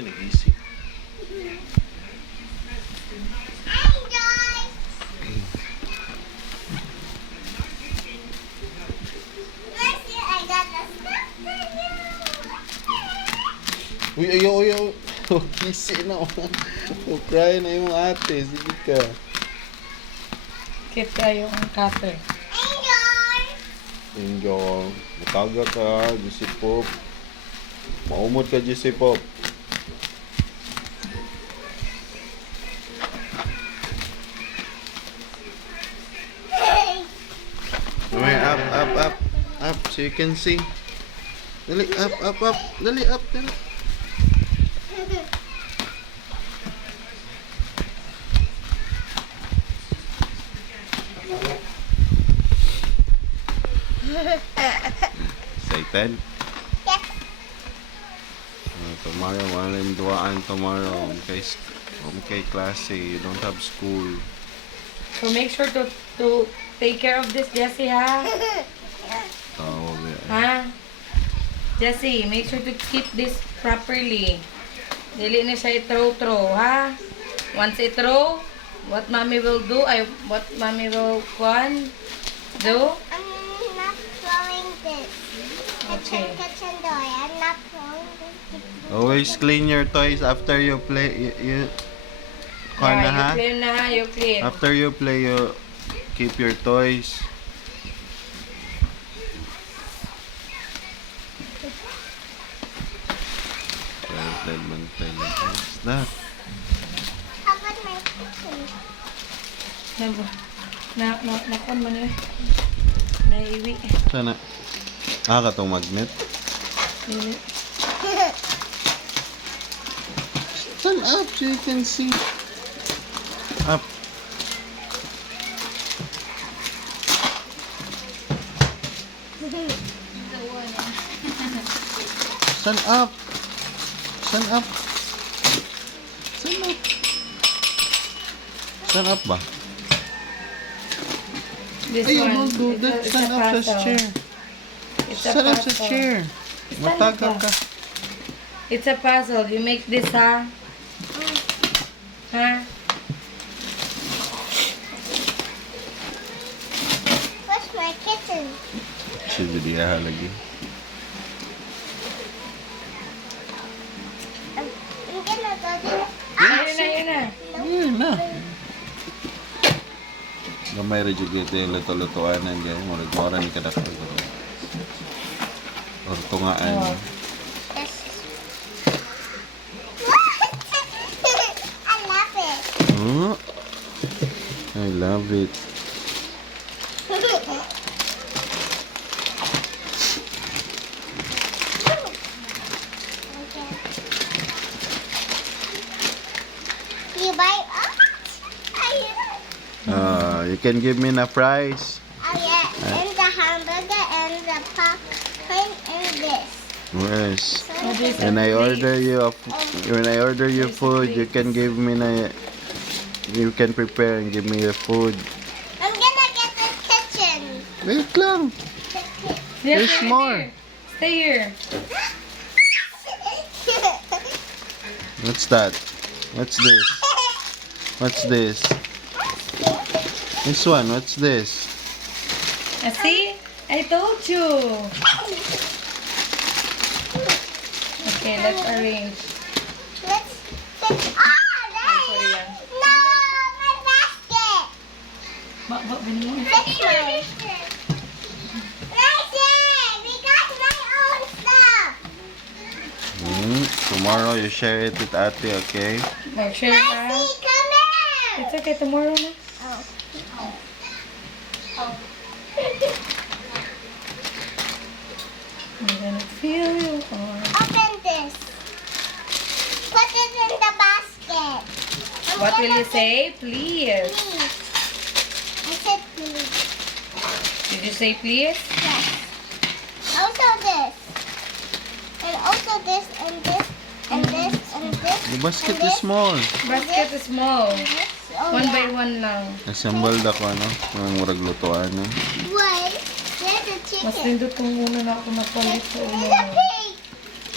Ay, nag-isip. Uy, ayaw, ayaw. Kisi na. Cry na yung ate. Sige ka. Kita yung cutter. Enjoy. Mataga ka, Jesse Pop. Maumod ka, Jesse Pop. Mamaya, up, up, up. Up, so you can see. Dali, up, up, up. Dali, up, dali. Excited? Yes. Tomorrow, walang duwaan tomorrow. Okay, klase. You don't have school. So make sure to take care of this, Jessie, ha? Tawag yan. Ha? Jessie, make sure to keep this properly. Dili na siya i-throw, ha? Once i-throw, what mommy will do, what mommy will do? I'm not throwing this. Okay. Kitchen door. I'm not throwing this. Always clean your toys after you play. You Yeah, na, ha? you clean na, ha? You clean. After you play, you keep your toys. What's that? How about my kitchen? Nakon man yun. Naiwi. Sana. Katong magnet. Iwi. Stand up so you can see. Up. Stand up. Stand up. Stand up. Stand up ba? This Ay, one, don't do that. it's Stand a up sa puzzle. chair. It's a Stand up sa puzzle. chair. Stand Matagal up ka. It's a puzzle. You make this, ha? Ha? Where's my kitchen? Sige, di lagi. I'm gonna go to. Ayun na. Yun na. Gamay rin yung gito yung luto-lutoanan guys. Murag-mura ni kadakal ko. Or tungaan. Oh. Yes. I love it. Oh, I love it. You buy You can give me na fries. oh yeah, and the hamburger and the popcorn and this. Yes. Oh, this When I please. order you food, you can give me na. You can prepare and give me your food. I'm gonna get the kitchen. Wait lang. Yes, There's stay more. here. Stay here. What's that? What's this? What's this? This one. What's this? See? I told you. Okay, let's arrange. Let's there sorry, is no my basket. Ganun mo. That's mine. We got my own stuff. Tomorrow you share it with Ate, okay? Share ka. Lassie, come here. It's okay, tomorrow na. Oh. I'm gonna feel you on. Open this. Put it in the basket. I'm What will gonna you say? Please. Please. I said please. Did you say please? Yes. Also this. And also this and this and this and this. The basket and is this, small. Basket is small. and this. Oh, One yeah. by one lang. Assemble ako, ano? Mga murag lutoan, no? Why? There's a Mas chicken. pindot kung muna na ako napalit sa ulo There's a mo. pig.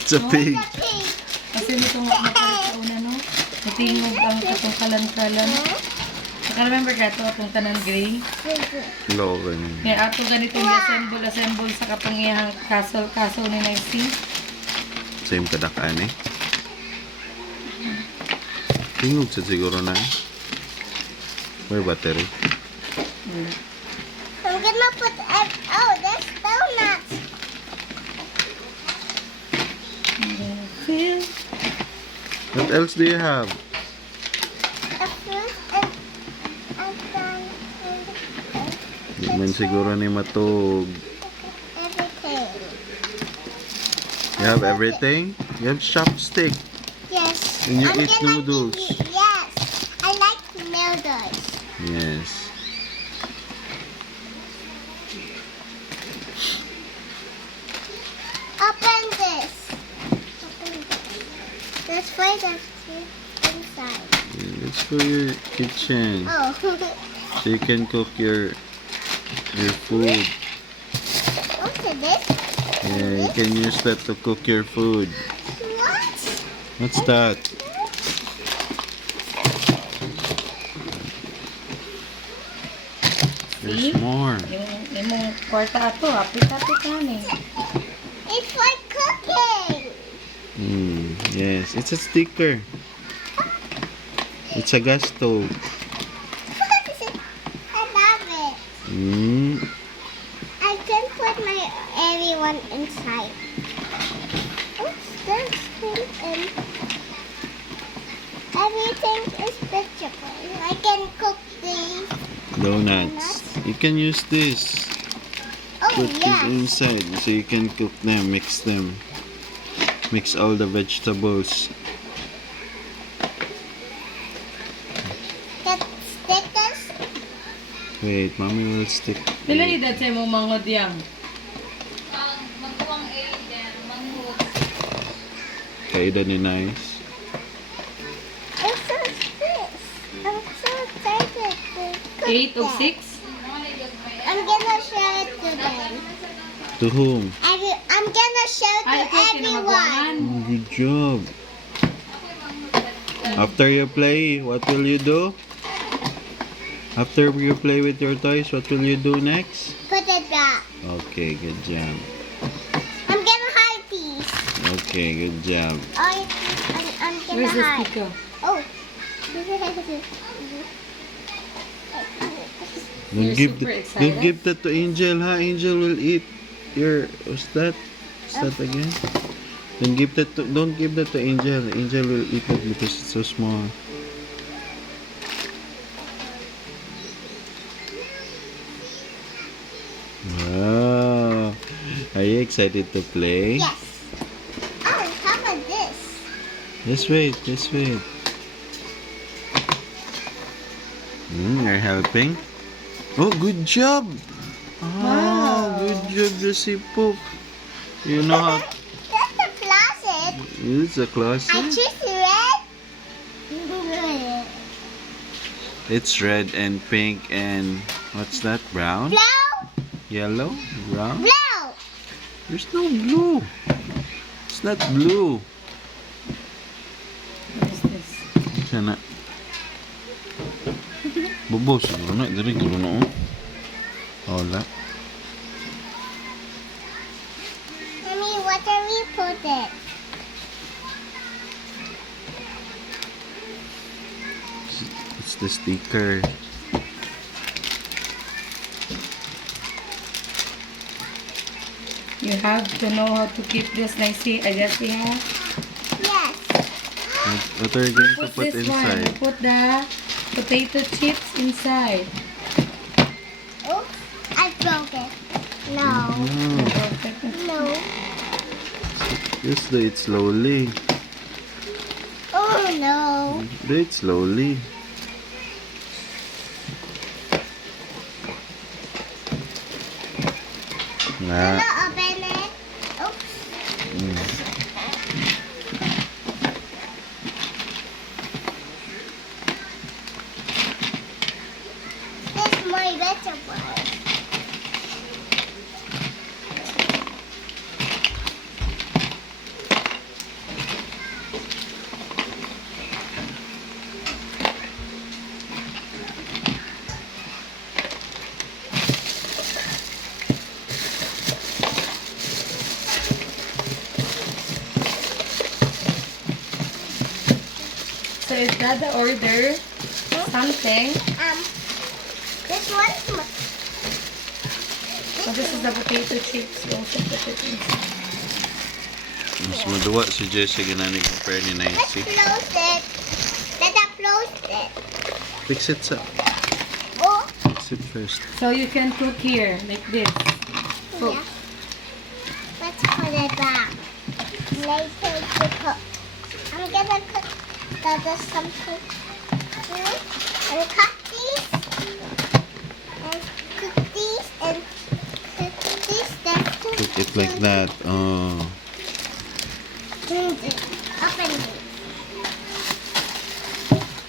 It's a pig. There's a pig. A Kasi nito nga makakauna, no? Natingog ang katong kalan-kalan. Naka-remember ka ito, atong tanan gray? Logan. Ngayon, ato ganitong assemble sa katong iyang castle ni Nancy. Same kadakaan eh. Tingog sa siguro na. Where battery? I'm gonna put oh, there's donuts. Feel. What else do you have? A fruit and then Di man siguro ni matug. everything. You have everything? You have chopstick. Yes. And you I'm eat gonna noodles. give you- yes. I like noodles. Yes. Open this. Open this. That's why there's two inside. It's for your kitchen. Oh. So you can cook your food. Okay, this. Yeah, you can use that to cook your food. What? What's that? There's See? more. Yung kwarta ato, apit-apit na eh. It's for cooking. Yes, it's a sticker. It's a gas stove. I love it. I can put my everyone inside. What's this thing? And everything is vegetable. I can cook these. Donuts. You can use this. Oh Put it yes. inside so you can cook them, mix them. Mix all the vegetables. Get stickers. Wait, mommy will stick. Dila ni dad sa imong mangod yang. Kaida ni nice. What's this? I'm so excited to cook 8 of that. 6? I'm gonna show it to them. To whom? I'm gonna show it to Ay, ito everyone. kinamagawan. Oh, good job. After you play, what will you do? After you play with your toys, what will you do next? Put it back. Okay, good job. I'm gonna hide these. Okay, good job. I'm gonna Where's the hide. sticker? Oh. Don't You're give super don't excited? give that to Angel, ha? Angel will eat your what's that? What's that again? Don't give that to Angel. Angel will eat it because it's so small. Wow. Are you excited to play? Yes. Oh, how about this? Just wait, just wait. You're helping? Oh, good job! Oh, Wow. good job, Jessie Poop. You know how... That's the closet. It's a I closet. choose red. It's red and pink and... What's that? Brown? Blue. Yellow? Brown? Blue. There's no blue. It's not blue. What is this? Sana. Bobo, siguro na. Dari, gulo na oh. Wala. Mommy, what are we put it? It's the sticker. You have to know how to keep this nicely. I just see how. Yes. What are you going to Put put this one. inside? Put the potato chips inside. Oops, I broke it. No. No. Just do it slowly. Oh no. Do it slowly. Gonna Nah. open it. Oops. It's my vegetable. So is Dada order something? This one. So this is the potato chips. We also put it inside. Mas maduwa si Jessie ginani compare ni Let's Nancy. close it. Dada close it. Fix it sa. Oh, Fix it first. So you can cook here like this. Cook. yeah. Let's put it back. Later to cook. I'm gonna cook Dada something too. And cut these. And cook these. And cook this. Then Cook it like that. Oh. Open it.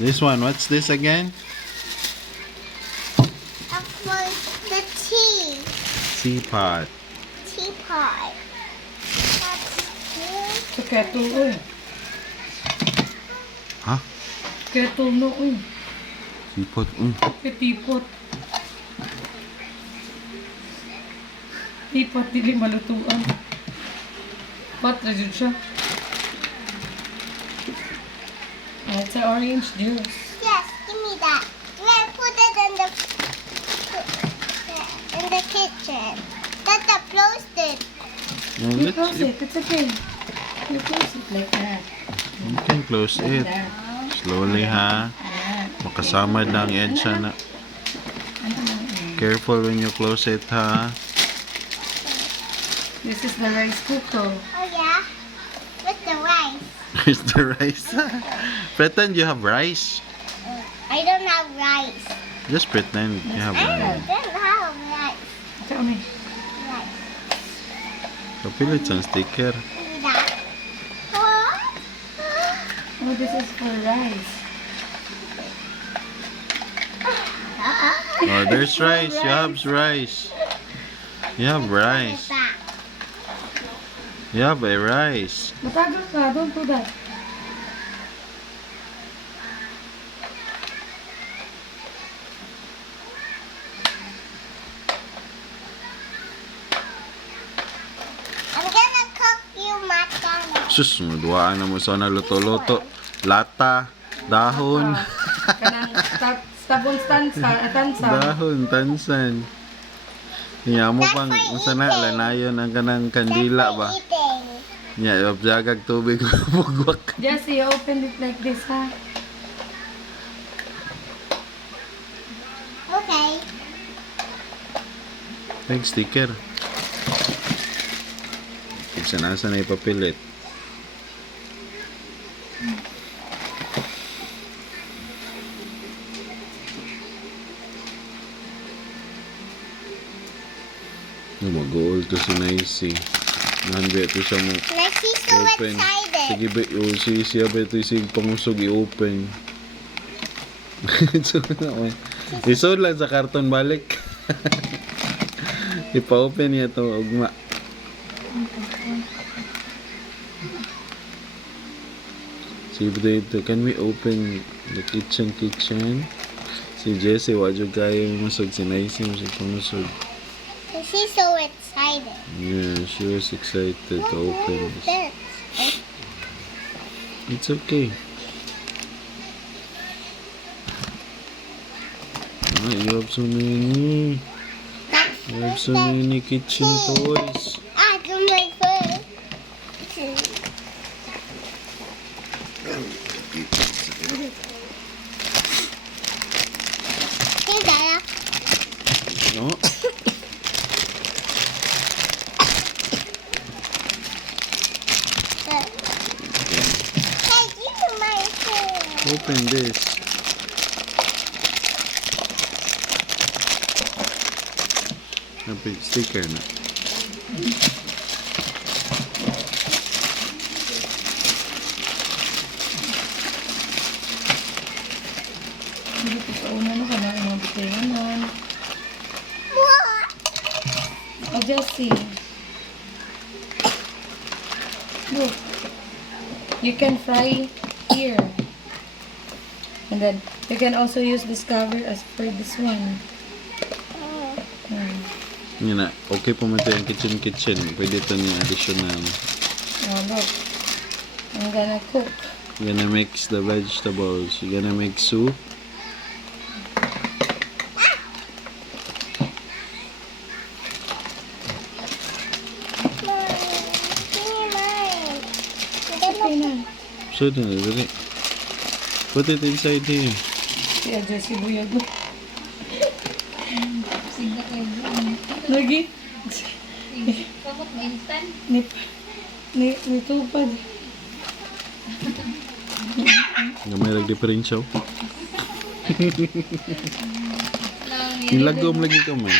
This one, what's this again? Up for the tea. Teapot. Teapot. That's good. So kettle, uy. Ha? Kettle no, uy. Teapot. Tipot. Tipot, dili malutuan. What na dyan siya? It's an orange juice. Yes, give me that. We'll put it in the kitchen. Dada closed it. Oh, You let's, close you, it, it's okay. You close it like that. you can close Like it. that. Slowly ha. Ayan. Makasama lang yan siya na. Ano lang yun? Careful when you close it ha. This is the rice cooker. Oh yeah? With the rice. Here's the rice. Pretend you have rice. I don't have rice. Just pretend you have I rice. don't have rice. Ito, ano eh? Rice. Kapilit sa sticker. Give me that. What? Oh, this is for rice. Oh, there's rice. You have rice. You have rice. Back. You have a rice. Matagal ka, don't do that. I'm gonna cook you McDonald's. Sus, maduwaan na mo sana luto-luto. Lata, dahon, Kanang sabon tansa. dahon, tansan. Nya mo That's pang for unsa na eating. lanayon ang kanang kandila ba? Eating. Nya jagag tubig bugwak. Jessie, open it like this, ha? Okay. Thanks sticker. Nasa na ipapilit. Mag-goal to si Nicey. Nandiyo ito siya mo Let's see so open. excited. Sige ba, siya ba ito yung pangusog i-open. So, isod lang sa karton balik. Ipa-open niya ito, ugma. Sige ba ito, can we open the kitchen? Si Jessie, wadyo kayo masog si Nicey, masig pangusog. She's so excited. Yeah, she was excited to open this. This. It's okay. Ah, you have so many. You have so many kitchen toys. Ah, do my first. Hey, Dada. No? Hey, give me my phone. Open this. Happy sticker na. Dito sa una na kanang mga bitingan. What? Oh, Jessie. Look. You can fry here. And then, you can also use this cover as for this one. Yun na, okay po man tayo ang kitchen. Pwede ito niya additional. Oh, look. I'm gonna cook. You're gonna mix the vegetables. You're gonna make soup. Okay na. So, dali. Put it inside here. Kaya Jessie buyag mo. Sigla kayo. Lagi. Kamot mo instant. Nitupad. Gamay nag-differential. Lang Ilagom lagi ka man.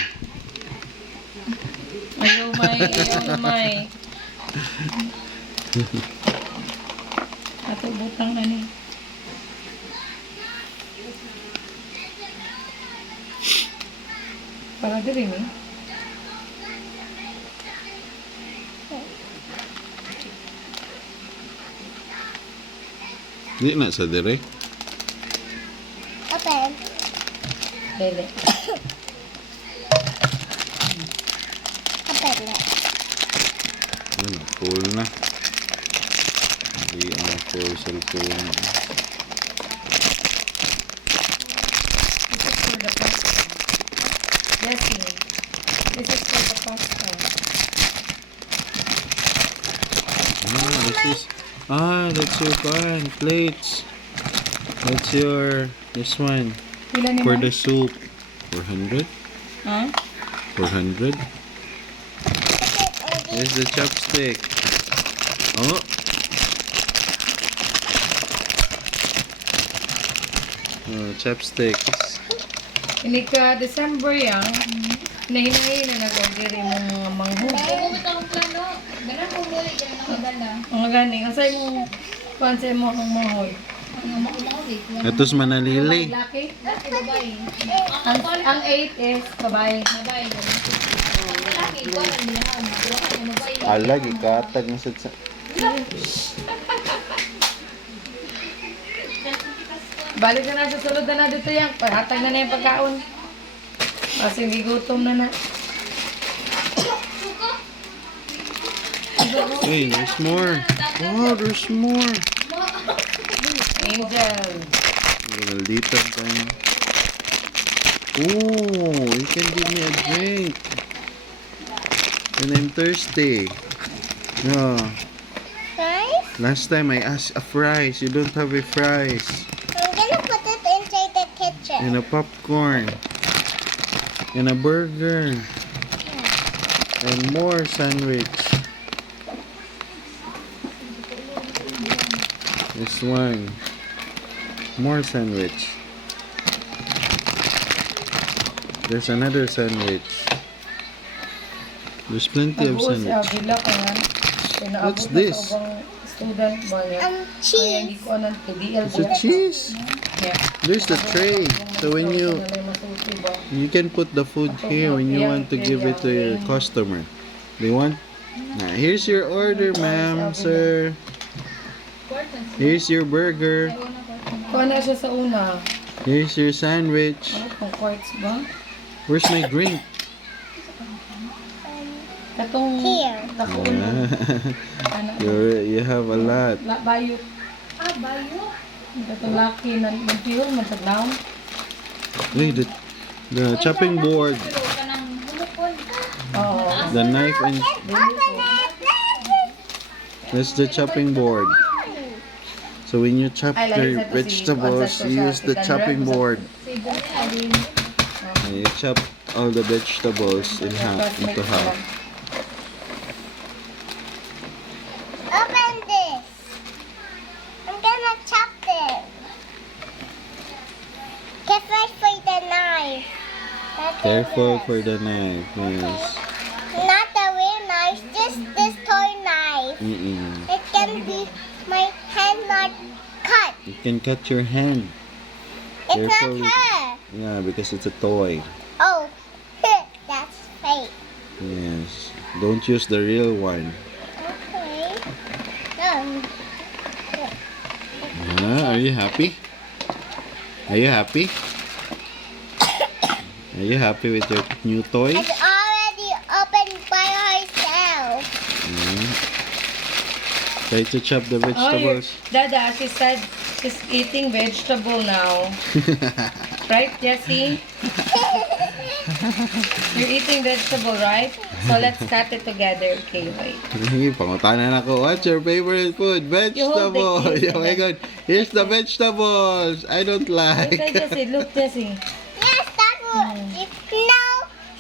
Ayaw may. Ato butang ani. Para diri ni. Di na sa dire. Open. Dili. Open it. Yan, full na. Hindi ang full cellphone. This is for the pasta. Jessie. This is for the pasta. That's your pan. Plates. That's your, this one. Pila ni For Ma'am? the soup. 400? Ha? 400? Here's the chopstick. Oh. Oh, chopsticks. Ini ka December yang nahinay na nag-order mo mga manghod. Kumot akong plano. Ganun ko muli. Ganun ako dala. Mga gani, asay mo pansay mo ang manghod. Ang makumuli. Ito's manalili. Laki. Laki babae. Ang 8 is babae. Babae. Laki. Ikaw ang nilahan. Dua ka ng babae. Alag, ikatag na sa... Balik na sa sulod na dito yang. Pahatag na yung pagkaon. Kasi gigutom na na. Hey, there's more. Oh, there's more. Angel. Little time. Oh, you can give me a drink. When I'm thirsty. No. Guys, Last time I asked a fries. You don't have a fries. I'm gonna put it inside the kitchen. And a popcorn. And a burger. And more sandwich. This one. More sandwich. There's another sandwich. There's plenty of Pag-uos sandwich. gila ka nga. Pinaabot What's na this? sa ubang student mo yan. Kaya hindi Cheese. ko anong PDL. It's a cheese. Yeah. There's the tray. So when you can put the food here when you want to give it to your customer. They want. Now, here's your order, ma'am, sir. Here's your burger. Kuha na siya sa una. Here's your sandwich. Ano kung quartz ba? Where's my drink? Katong Here. kakuunan. Ano? You have a lot. Bayo. Ah, bayo. Katong laki na mag-pure, matagnaw. Wait, the chopping board, Pero ka ng hulupon. Oo. the knife, and Open it. that's the chopping board. So when you chop your vegetables, you use the chopping board. Sigo niya. Alin. And you chop all the vegetables in half, into half. Open this. I'm gonna chop it. Careful for the knife. Careful for the knife, yes. Not the real knife, just this toy knife. It can be my hand not cut. You can cut your hand. It's Careful. not her. Yeah, because it's a toy. Oh, that's fake. Yes. Don't use the real one. Okay. Are you happy? Are you happy? Are you happy with your new toys? It's already opened by herself. Yeah. Try to chop the vegetables. Dada, she said she's eating vegetable now. Right, Jessie? You're eating vegetable, right? So let's cut it together. Okay, wait. Pangutanan ako. What's your favorite food? Vegetable. You hold the cake. Oh my God. Here's the vegetables. I don't like. Look at Jessie. Look, Jessie. Yes, that would. No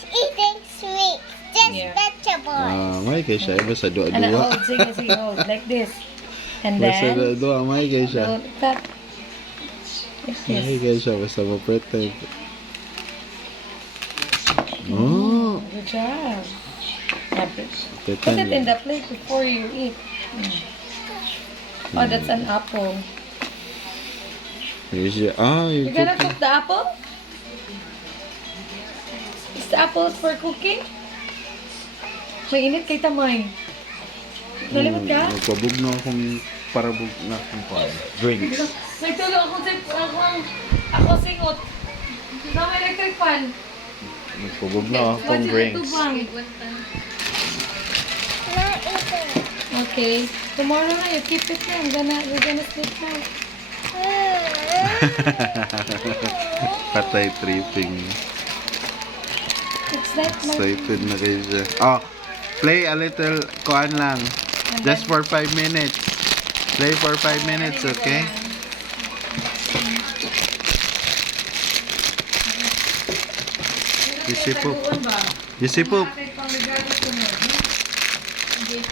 eating sweet. Just Yeah. vegetables. May kay siya. Basta And dua-dua. hold, sige, hold. Like this. And Basta then, dua-dua. May kay siya. don't cut. Like May this. kay siya. Basta mo-pretend. Oh. Good job. Happy. Put Pretend it in lang. the plate before you eat. Oh, that's an apple. Here's your... Ah, You're you're gonna cooking. cook the apple? Is the apple for cooking? Mainit kay Tamay. Nalimot ka? Nagpabugno akong parabog na akong drinks. Nagtulo ako singot. Na may electric fan. Nagpabugno akong What's it drinks. tubang? No eating. Okay. Tomorrow na, you keep it there. We're gonna sleep now. Patay tripping. It's like my... Excited na kayo siya. Oh, play a little kuan lang. Just for 5 minutes. Play for 5 minutes, okay? Gisipop. Gisipop.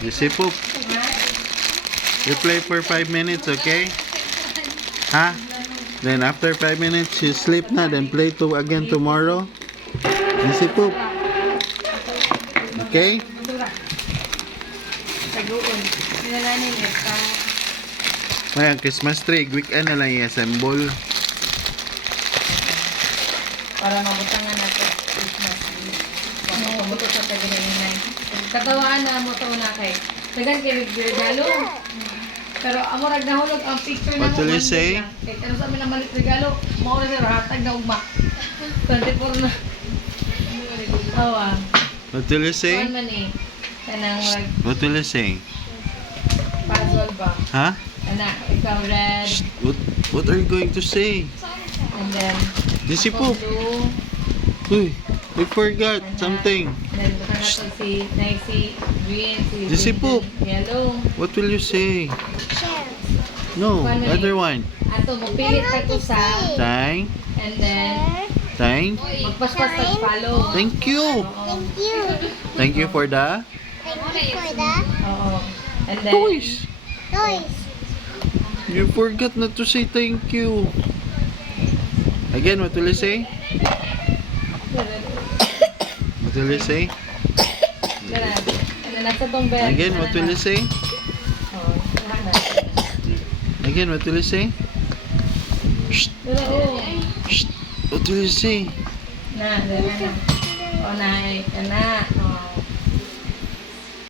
Gisipop. You play for 5 minutes, okay? Ha? Then after 5 minutes, you sleep na. Then play again tomorrow. Gisipop. Okay? Taguon. Nilalanin ito. Ayan, Christmas tree. Weekend na lang i-assemble. Para mabutangan natin. Mabuto sa tagininay. Katawaan na mo ito na kay. Tagan kay regalo. Pero amo rag nahulog ang picture na What will you say? Kay pero sa amin na malit regalo, mao na hatag na ugma. 24 na. Awa. What will you say? Kuan man eh. Kanang rag What will you say? puzzle ba? Ha? Ana, ikaw red. What are you going to say? And then Gisipop. blue. Uy, we forgot something. Then bukan nato si green, si Gisipop. yellow. What will you say? Share. No, Kuan man other eh. one. Ato mo pilit ka to sa Tang. and then Tang. magpaspas tag follow. Thank you. Thank you. Thank you for the Thank you for the Oo. And then toys. toys. You forgot not to say thank you. Again, what will you say? What will you say? Ganun. And then nasa tong bed. Again, what will you say? Oo. Lahat na. Again, what will you say? Pero oo. What will you say? Na, na. O na, na.